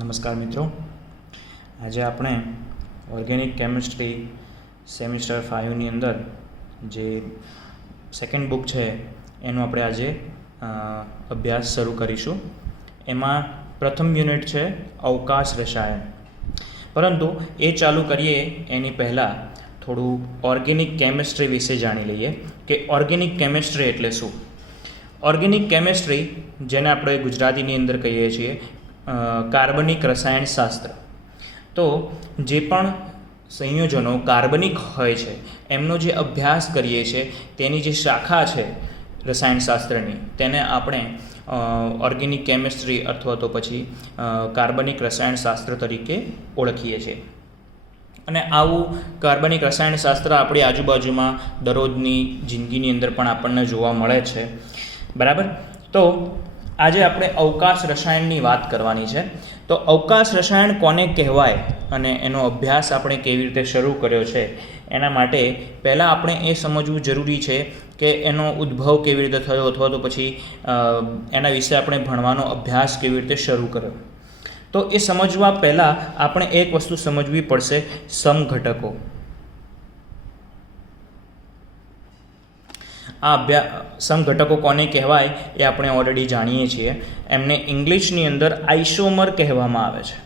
નમસ્કાર મિત્રો, આજે આપણે ઓર્ગેનિક કેમિસ્ટ્રી સેમિસ્ટર 5ની અંદર જે સેકન્ડ બુક છે એનો આપણે આજે અભ્યાસ શરૂ કરીશું. એમાં પ્રથમ યુનિટ છે અવકાશ રસાયણ. પરંતુ એ ચાલુ કરીએ એની પહેલાં થોડું ઓર્ગેનિક કેમિસ્ટ્રી વિશે જાણી લઈએ કે ઓર્ગેનિક કેમિસ્ટ્રી એટલે શું. ઓર્ગેનિક કેમિસ્ટ્રી, જેને આપણે ગુજરાતીની અંદર કહીએ છીએ કાર્બનિક રસાયણશાસ્ત્ર. તો જે પણ સંયોજનો કાર્બનિક હોય છે એમનો જે અભ્યાસ કરીએ છીએ તેની જે શાખા છે રસાયણશાસ્ત્રની, તેને આપણે ઓર્ગેનિક કેમિસ્ટ્રી અથવા તો પછી કાર્બનિક રસાયણશાસ્ત્ર તરીકે ઓળખીએ છીએ. અને આવું કાર્બનિક રસાયણશાસ્ત્ર આપણી આજુબાજુમાં દરરોજની જિંદગીની અંદર પણ આપણને જોવા મળે છે. બરાબર. તો આજે આપણે અવકાશ રસાયણની વાત કરવાની છે. તો અવકાશ રસાયણ કોને કહેવાય અને એનો અભ્યાસ આપણે કેવી રીતે શરૂ કર્યો છે, એના માટે પહેલાં આપણે એ સમજવું જરૂરી છે કે એનો ઉદ્ભવ કેવી રીતે થયો અથવા તો પછી એના વિશે આપણે ભણવાનો અભ્યાસ કેવી રીતે શરૂ કર્યો. તો એ સમજવા પહેલાં આપણે એક વસ્તુ સમજવી પડશે, સમઘટકો. સમઘટકો કોને કહેવાય એ આપણે ઓલરેડી જાણીએ છીએ. એમને ઇંગ્લિશની અંદર આઇસોમર કહેવામાં આવે છે.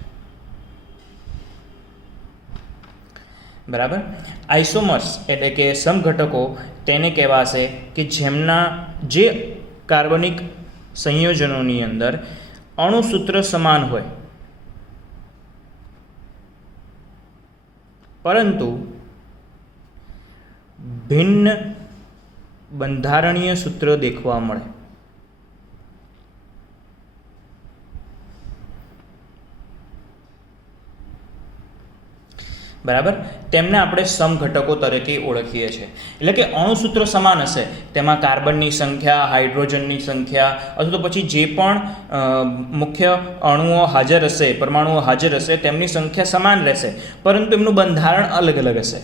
બરાબર. આઇસોમર્સ એટલે કે સમઘટકો તેને કહેવાશે કે જેમના જે કાર્બનિક સંયોજનોની અંદર અણુસૂત્ર સમાન હોય પરંતુ ભિન્ન બંધારણીય સૂત્ર દેખવા મળે. બરાબર. તેમને આપણે સમઘટકો તરીકે ઓળખીએ છીએ. એટલે કે અણુસૂત્ર સમાન હશે, તેમાં કાર્બનની સંખ્યા, હાઇડ્રોજનની સંખ્યા અથવા તો પછી જે પણ મુખ્ય અણુઓ હાજર હશે, પરમાણુઓ હાજર હશે, તેમની સંખ્યા સમાન રહેશે, પરંતુ એમનું બંધારણ અલગ અલગ હશે.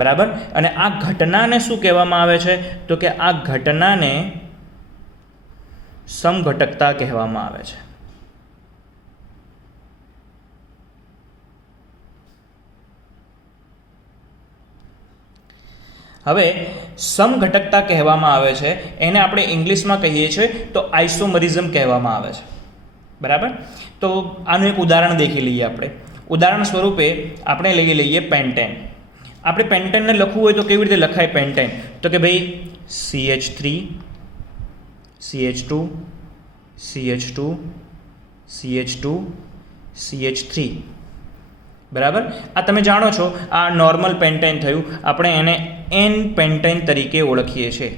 બરાબર. અને આ ઘટનાને શું કહેવામાં આવે છે? તો કે આ ઘટનાને સમઘટકતા કહેવામાં આવે છે. હવે સમઘટકતા કહેવામાં આવે છે એને આપણે ઇંગ્લિશમાં કહીએ છીએ તો આઇસોમરિઝમ કહેવામાં આવે છે. બરાબર. તો આનું એક ઉદાહરણ દેખી લઈએ આપણે. ઉદાહરણ સ્વરૂપે આપણે લઈ લઈએ પેન્ટેન. આપણે પેન્ટેનને લખવું હોય તો કેવી રીતે લખાય પેન્ટેન? તો કે ભાઈ CH3 CH2 CH2 CH2 CH3. બરાબર. આ તમે જાણો છો, આ નોર્મલ પેન્ટેન થયું. આપણે એને એન પેન્ટેન તરીકે ઓળખીએ છીએ.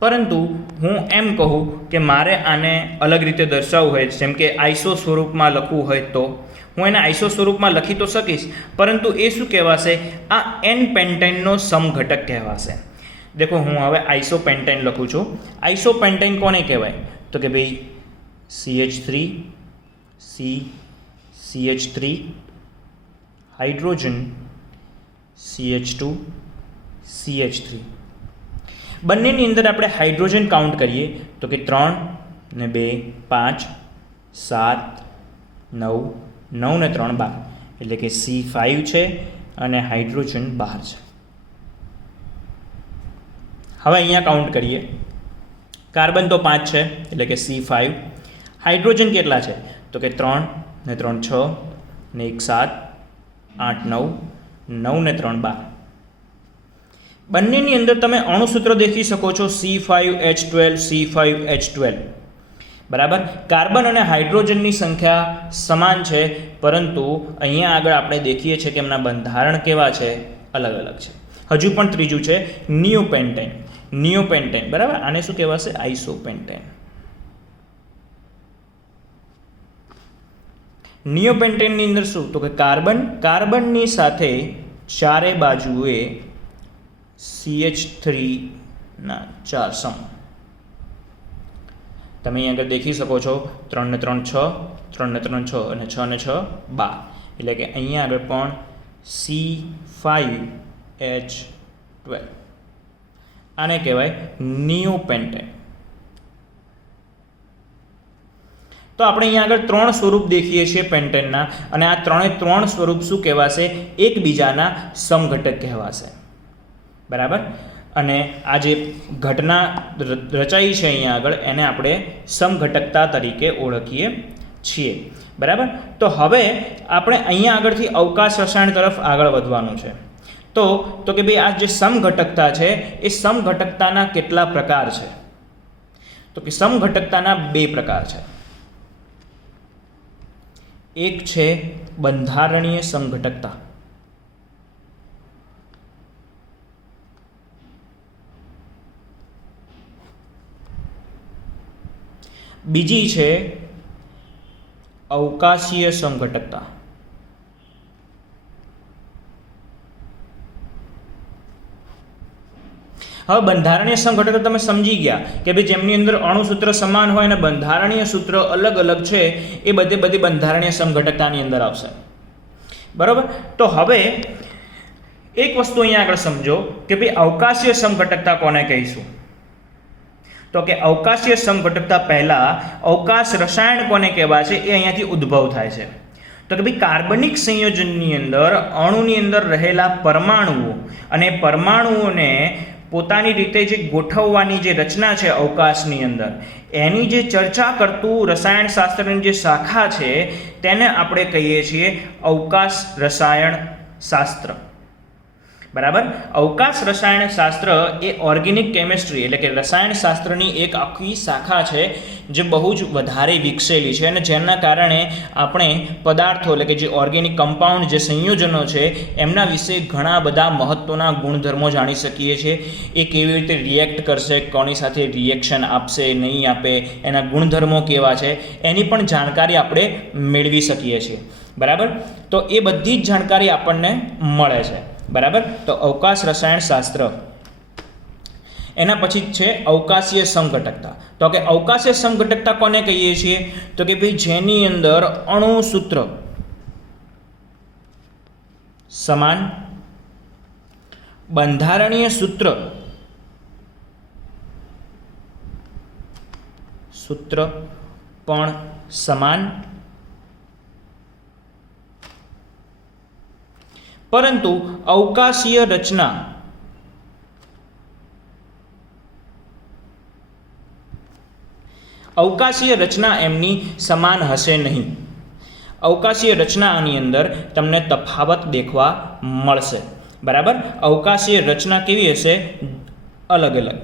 પરંતુ હું એમ કહું કે મારે આને અલગ રીતે દર્શાવવું હોય, જેમ કે આઈસો સ્વરૂપમાં લખવું હોય, તો હું એને આઈસો સ્વરૂપમાં લખી તો શકીશ, પરંતુ એ શું કહેવાશે? આ એન પેન્ટેનનો સમઘટક કહેવાશે. દેખો, હું હવે આઈસો પેન્ટેન લખું છું. આઈસો પેન્ટેન કોને કહેવાય? તો કે ભાઈ CH3 CH3 hydrogen CH2 CH3. બંનેની અંદર આપણે હાઇડ્રોજન કાઉન્ટ કરીએ તો કે 3 ને 2 5 7 9 9 ને 3 12, એટલે કે C5 છે અને હાઇડ્રોજન 12 છે. હવે અહીંયા કાઉન્ટ કરીએ. કાર્બન તો 5 છે એટલે કે C5. હાઇડ્રોજન કેટલા છે? તો કે 3 ને 3 6 ને 1 7 8 9 9 ને 3 12. બંનેની અંદર તમે અણુસૂત્ર દેખી શકો છો, C5H12 C5H12. બરાબર. કાર્બન અને હાઇડ્રોજનની સંખ્યા સમાન છે, પરંતુ અહીંયા આગળ આપણે દેખીએ છીએ કે એમના બંધારણ કેવા છે? અલગ અલગ છે. હજુ પણ ત્રીજું છે નિયોપેન્ટેન. નિયોપેન્ટેન. બરાબર. આને શું કહેવાશે? આઇસોપેન્ટેન. નિયોપેન્ટેનની અંદર શું? તો કે કાર્બનની સાથે ચારે બાજુએ CH3 ના 4 સમ. તમે અહીં આગળ દેખી શકો છો, 3 ને 3 6, 3 ને 3 6 અને 6 ને 6 12. એટલે કે અહીંયા આગળ પણ C5H12. આને કહેવાય નિયોપેન્ટેન. તો આપણે અહીંયા આગળ 3 સ્વરૂપ દેખીએ છીએ પેન્ટેનના, અને આ 3 સ્વરૂપ શું કહેવાશે? એકબીજાના સમઘટક કહેવાશે, બરાબર. અને આ જે ઘટના રચાઈ છે અહીંયા આગળ, એને આપણે સમઘટકતા તરીકે ઓળખીએ છીએ, બરાબર. તો હવે આપણે અહીંયા આગળથી અવકાશ રસાયણ તરફ આગળ વધવાનું છે. તો કે ભાઈ આ જે સમઘટકતા છે એ સમઘટકતાના કેટલા પ્રકાર છે? તો કે સમઘટકતાના 2 પ્રકાર છે. એક છે બંધારણીય સમઘટકતા, બીજી છે અવકાશીય સમઘટકતા. હવે બંધારણીય સમઘટકતા તમે સમજી ગયા કે ભાઈ જેમની અંદર અણુસૂત્ર સમાન હોય અને બંધારણીય સૂત્ર અલગ અલગ છે, એ બધી બંધારણીય સમઘટકતાની અંદર આવશે, બરાબર. તો હવે એક વસ્તુ અહીંયા આગળ સમજો કે ભાઈ અવકાશીય સમઘટકતા કોને કહીશું? તો કે અવકાશીય સમઘટકતા પહેલા અવકાશ રસાયણ કોને કહેવાય છે? એ અહીંયાથી ઉદ્ભવ થાય છે. તો કે ભાઈ કાર્બનિક સંયોજનની અંદર અણુની અંદર રહેલા પરમાણુઓ અને પરમાણુઓને પોતાની રીતે જે ગોઠવવાની જે રચના છે અવકાશની અંદર, એની જે ચર્ચા કરતું રસાયણશાસ્ત્રની જે શાખા છે તેને આપણે કહીએ છીએ અવકાશ રસાયણ શાસ્ત્ર, બરાબર. અવકાશ રસાયણ શાસ્ત્ર એ ઓર્ગેનિક કેમિસ્ટ્રી એટલે કે રસાયણશાસ્ત્રની એક આખી શાખા છે જે બહુ જ વધારે વિકસેલી છે, અને જેના કારણે આપણે પદાર્થો એટલે કે જે ઓર્ગેનિક કમ્પાઉન્ડ જે સંયોજનો છે એમના વિશે ઘણા બધા મહત્ત્વના ગુણધર્મો જાણી શકીએ છીએ. એ કેવી રીતે રિએક્ટ કરશે, કોની સાથે રિએક્શન આપશે, નહીં આપે, એના ગુણધર્મો કેવા છે, એની પણ જાણકારી આપણે મેળવી શકીએ છીએ, બરાબર. તો એ બધી જ જાણકારી આપણને મળે છે, બરાબર. તો અવકાશ રસાયણ શાસ્ત્ર. એના પછી છે અવકાશીય સમઘટકતા. તો કે અવકાશીય સમઘટકતા કોને કહીએ છીએ? તો કે ભાઈ જેની અંદર અણુસૂત્ર સમાન, બંધારણીય સૂત્ર પણ સમાન, પરંતુ અવકાશીય રચના એમની સમાન હશે નહીં. અવકાશીય રચનાની અંદર તમને તફાવત દેખવા મળશે, બરાબર. અવકાશીય રચના કેવી હશે? અલગ અલગ.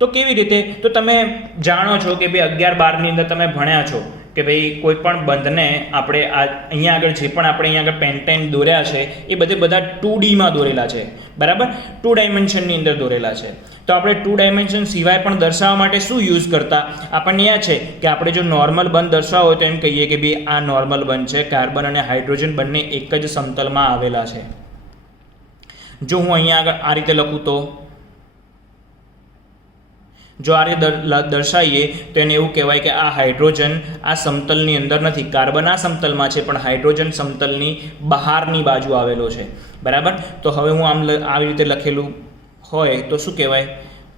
તો કેવી રીતે? તો તમે જાણો છો કે ભાઈ 11-12ની અંદર તમે ભણ્યા છો કે ભાઈ કોઈ પણ બંધને આપણે અહીંયા આગળ જે પણ આપણે અહીંયા આગળ પેન્ટેન દોર્યા છે એ બધા 2Dમાં દોરેલા છે, બરાબર. 2 ડાયમેન્શનની અંદર દોરેલા છે. તો આપણે 2 ડાયમેન્શન સિવાય પણ દર્શાવવા માટે શું યુઝ કરતા? આપણને યાદ છે કે આપણે જો નોર્મલ બંધ દર્શાવવો હોય તો એમ કહીએ કે ભાઈ આ નોર્મલ બંધ છે, કાર્બન અને હાઇડ્રોજન બંને એક જ સમતલમાં આવેલા છે. જો હું અહીંયા આગળ આ રીતે લખું તો, જો આ રીતે દર્શાવીએ તો એને એવું કહેવાય કે આ હાઇડ્રોજન આ સમતલની અંદર નથી, કાર્બન આ સમતલમાં છે પણ હાઇડ્રોજન સમતલની બહારની બાજુ આવેલો છે, બરાબર. તો હવે હું આવી રીતે લખેલું હોય તો શું કહેવાય?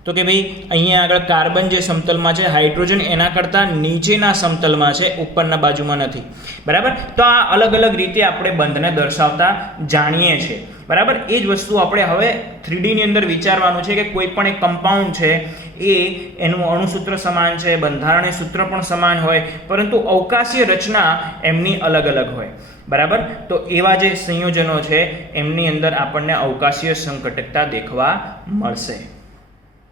તો કે ભાઈ અહીંયા આગળ કાર્બન જે સમતલમાં છે, હાઇડ્રોજન એના કરતાં નીચેના સમતલમાં છે, ઉપરના બાજુમાં નથી, બરાબર. તો આ અલગ અલગ રીતે આપણે બંધને દર્શાવતા જાણીએ છીએ, બરાબર. એ જ વસ્તુ આપણે હવે 3Dની અંદર વિચારવાનું છે કે કોઈ પણ એક કમ્પાઉન્ડ છે એ એનું અણુસૂત્ર સમાન છે, બંધારણીય સૂત્ર પણ સમાન હોય, પરંતુ અવકાશીય રચના એમની અલગ અલગ હોય, બરાબર. તો એવા જે સંયોજનો છે એમની અંદર આપણને અવકાશીય સમઘટકતા દેખવા મળશે.